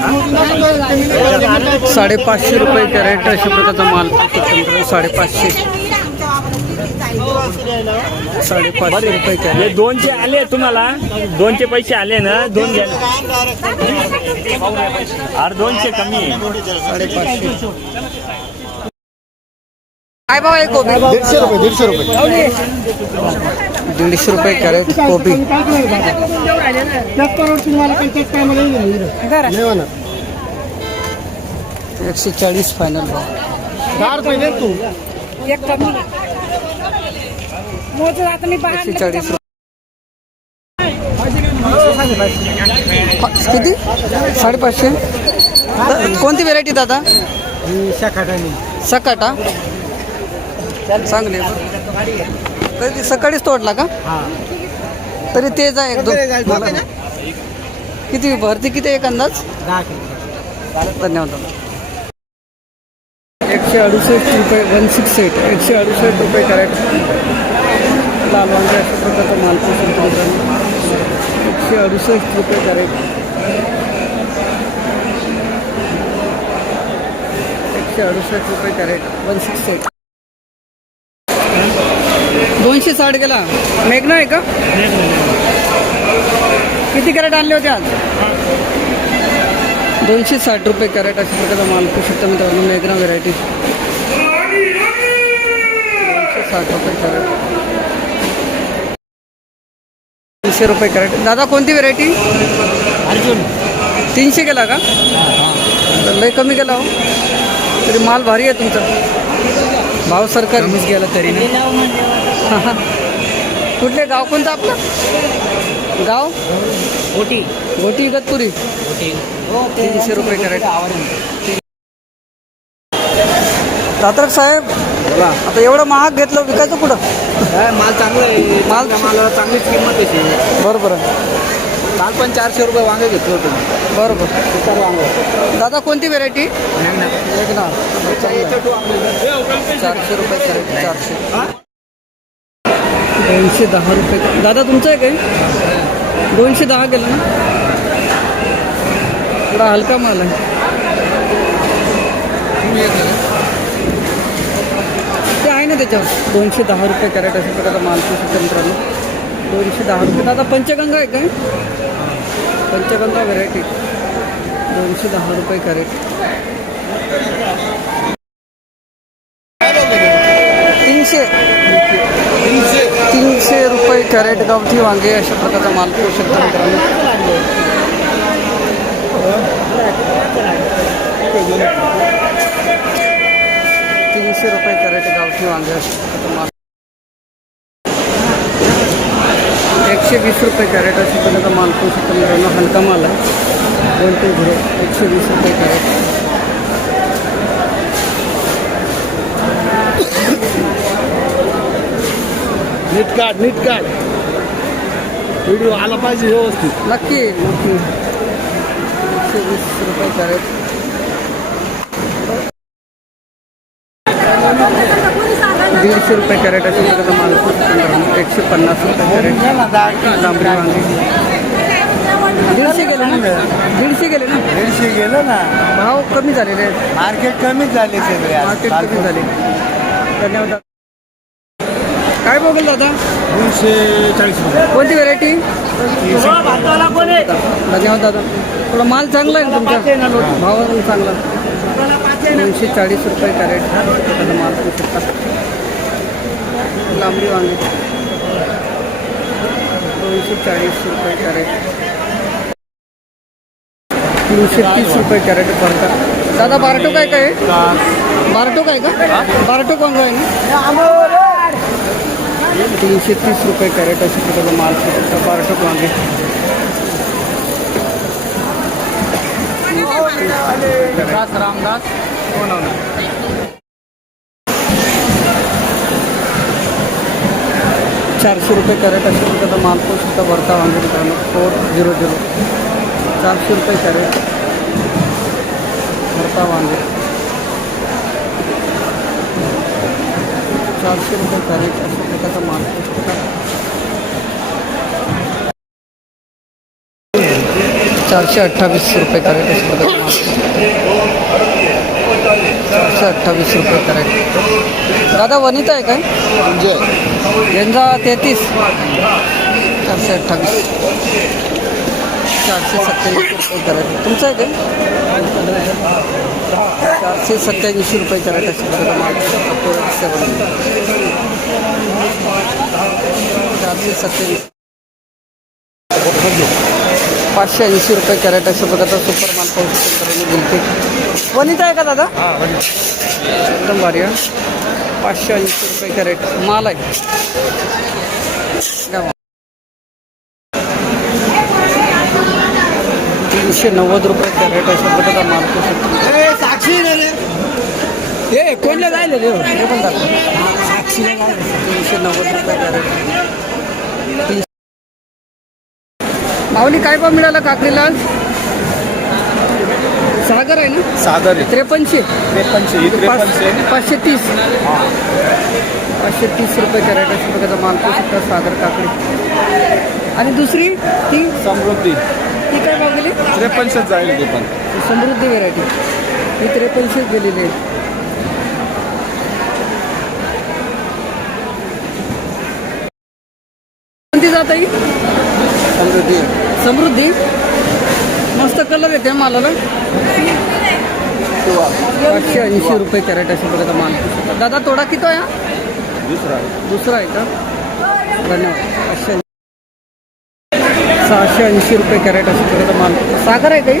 550 रुपये कॅरेट अशा प्रकारचा माल 550 रुपये कॅरेट. 200 आले तुम्हाला, 200 पैसे आले ना, 2 घ्या. 200 कमी आहे. 550. काय भाव आहे कोबी? 150 रुपये 150 रुपये कॅरेट कोबी. 140 फायनल भाव. 10 रुपये दे तू. 140 किती? 550. कोणती व्हेरायटी दादा? सकाटा चांगली. तरी सकाळीच तोडला का? तरी तेच आहे एकदम. किती भरती किती एक अंदाज? धन्यवाद. 168 रुपये 168 168 रुपये कॅरेट लाल वांगे अशा प्रकारचा माल 168 रुपये कॅरेट. 168 रुपये कॅरेट 168. 260 गेला. मेघना आहे का? किती कॅरेट आणले होते आज? 260 रुपये कॅरेट अशा प्रकारचा माल पाहू शकता मित्रांनो. मेघना व्हेरायटी 260 रुपये कॅरेट. 300 रुपये कॅरेट. दादा कोणती व्हेरायटी? अर्जुन. 300 गेला का? लय कमी गेला हो. तरी माल भारी आहे तुमचा. भाव सरकार कमीच गेला तरी ना. कुठले गाव कोणतं आपलं? गाव गोटी गोटी इगतपुरी. 300 रुपये कॅरेट. रात्रक साहेब आता एवढं महाग घेतलं, विकायचं कुठं? माल चांगला आहे. मालाला चांगलीच किंमत आहे. बरोबर आहे. काल पण 400 रुपये वांगे घेतलं होतं. बरोबर. दादा कोणती व्हेरायटी? 400 रुपये कॅरेट. 400. 210 रुपये. दादा तुमचं आहे काय? 210 गेलं ना. थोडा हलका माल आहे. ते आहे ना त्याच्यावर. 210 रुपये कॅरेट अशा प्रकारचा माल पाहू शकता मित्रांनो. 210 रुपये. दादा पंचगंगा आहे काय? पंचगंगा व्हेरायटी 210 रुपये कॅरेट. 300 रुपये कॅरेट गावठी वांगे अशा प्रकारचा माल पाहू शकता मित्रांनो. 300 रुपये कॅरेट गावठी वांगे अशा प्रकारचा माल. 120 रुपये कॅरेट अशा प्रकारचा माल पाहू शकता मित्रांनो. हलका माल आहे. 120 120 रुपये कॅरेट. नीट काढ. व्हिडिओ आला पाहिजे व्यवस्थित. नक्की 120 रुपये कॅरेट. 150 रुपये कॅरेट अशा प्रकारचा माल 150 रुपये कॅरेट. लांबडी वांगी 150 गेले ना. 150 गेले ना. 150 गेलं ना. भाव कमी झालेले आहेत. मार्केट कमीच झाले सगळे. मार्केट कमी झाले. धन्यवाद. काय बघेल दादा? 240 रुपये. कोणती व्हेरायटी? धन्यवाद दादा. थोडा माल चांगला आहे ना तुमचा. भाव चांगला. 240 रुपये कॅरेट माल करू शकता. लांबडी वांगी 240 रुपये कॅरेट. 330 रुपये कॅरेट पडतात. दादा बारटोक आहे काय? बारटोक आहे का? बारटोक वांगा आहे ना. 330 रुपये कॅरेट अशा प्रकारचा माल करू शकता. बारटोक वांगे. रामदास 400 रुपये कॅरेट अशा प्रकारचा माल पाहू शकता. भरता वांगे मित्रांनो 400 400 रुपये कॅरेट भरता वांगे. 400 रुपये कॅरेट अशा प्रकारचा माल पाहू शकता. ₹428 कॅरेट अशा प्रकारचा माल. 428 कॅरेट. दादा वनिता आहे काय? यांचा 33. 428. 427 कॅरेट. तुमचं आहे काय? 427 कॅरेट अशा प्रकारचा माल. 427. ₹580 कॅरेट अशा प्रकारचा सुपर माल पाहू शकतो. गिलके वनिता आहे का दादा? एकदम भारी आहे. ₹580 कॅरेट माल आहे. ₹390 कॅरेट अशा प्रकारचा माल पाहू शकतो. हे कोणला जायला रे हे पण दाखव. ₹390 कॅरेट. माऊली काय भाव मिळाला काकडीला? सागर आहे ना? सागर 53. 530. ₹530 कॅरेट अशा प्रकारचा माल पाहू शकता. सागर काकडी. आणि दुसरी ती समृद्धी ती काय भाव गेली? 53 जाईल ते पण. समृद्धी व्हेरायटी ही 53 गेलेली आहे. कोणती जात आहे? समृद्धी. मस्त कलर येते मालाला. ₹580 कॅरेट अशा प्रकारचा माल. दादा तोडा किती आहे? दुसरा आहे का? धन्यवाद. ₹680 कॅरेट अशा प्रकारचा माल. सागर आहे काही?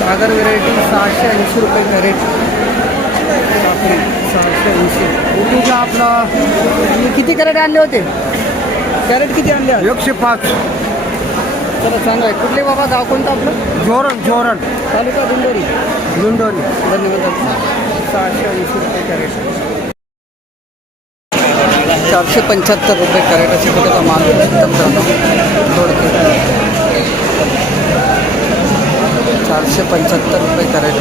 सागर व्हेरायटी ₹680 कॅरेट. 680. आपला किती कॅरेट आणले होते? कॅरेट किती आणले? 105. चला चांगलं आहे. कुठले बाबा गाव कोणतं आपलं? जोरण तालुका दिंडोरी. लुंडोरी. धन्यवाद. ₹680 कॅरेट. ₹475 कॅरेट अशा प्रकारचा माल. दोडके ₹475 कॅरेट.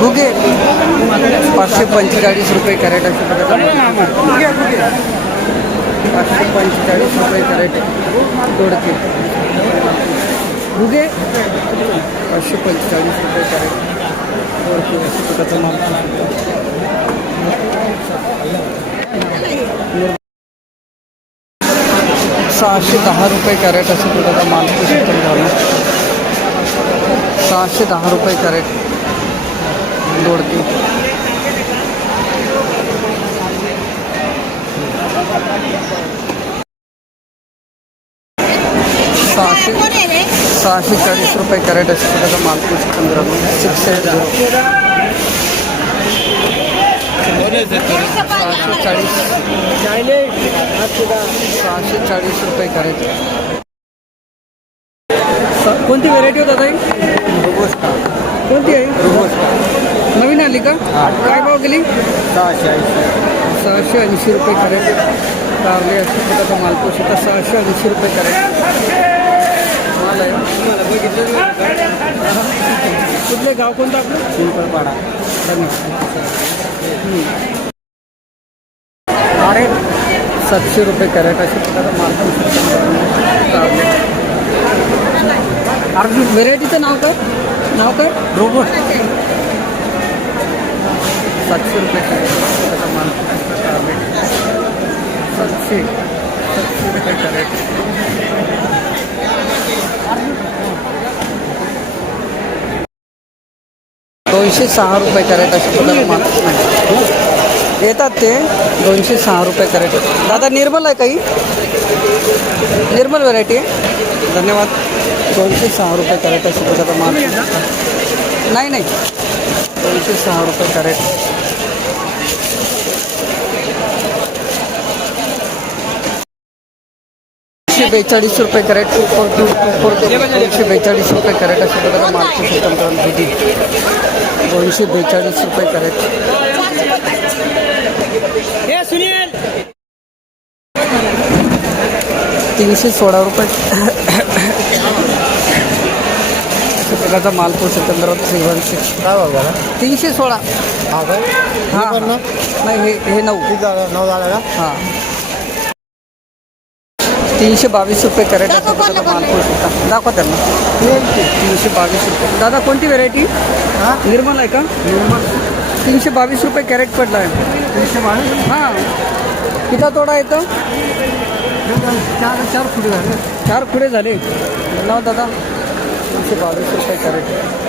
गुगे ₹545 कॅरेट अशा प्रकारचा माल. ₹545 कॅरेट. दोडके गुगे ₹545 कॅरेट. दोडके अशा प्रकारचा माल. ₹610 कॅरेट अशा प्रकारचा माल. ₹610 कॅरेट. दोडके ₹640 कॅरेट अशा प्रकारचा माल. 640 कॅरेट. कोणती व्हेरायटी होता ताई? कोणती आहे? नवीन आली का? काय भाव गेली? 680 कॅरेट. कारले अशा प्रकारचा माल पाहू शकता. 680 कॅरेट माल आहे. कुठले गाव कोणतं आपलं? पिंपळपाडा. धन्यवाद. अरे ₹700 कॅरेट अशा प्रकारचा माल पाहू शकता. कारले. अर्जुन व्हेरायटीचं नाव काय? रोबोट. ₹700 कॅरेट त्याचा माल. 700 कॅरेट. ₹206 कॅरेट अशा प्रकारचा माल येतात ते. ₹206 कॅरेट. दादा निर्मल आहे काही? निर्मल व्हेरायटी आहे. धन्यवाद. ₹206 कॅरेट अशा प्रकारचा माल. नाही ₹206 कॅरेट. ₹242 कॅरेट. ₹242 कॅरेट अशा प्रकारचा माल. ₹242 कॅरेट. ₹316 अशा प्रकारचा माल पाहू शकता मित्रांनो श्रीवंशी काय बघा 316. हा काय हां नाही हे 9. 9 झाला का हां 322 रुपये कॅरेट अशा प्रकारचा माल पाहू शकता. दाखवा त्यांना 322 रुपये. दादा कोणती व्हेरायटी निर्मल आहे का? 322 रुपये कॅरेट पडला आहे. 322 हां किती तोडा येतं? 4 फुटे झाले 4 खुडे झाले. नाव दादा 322 रुपये कॅरेट.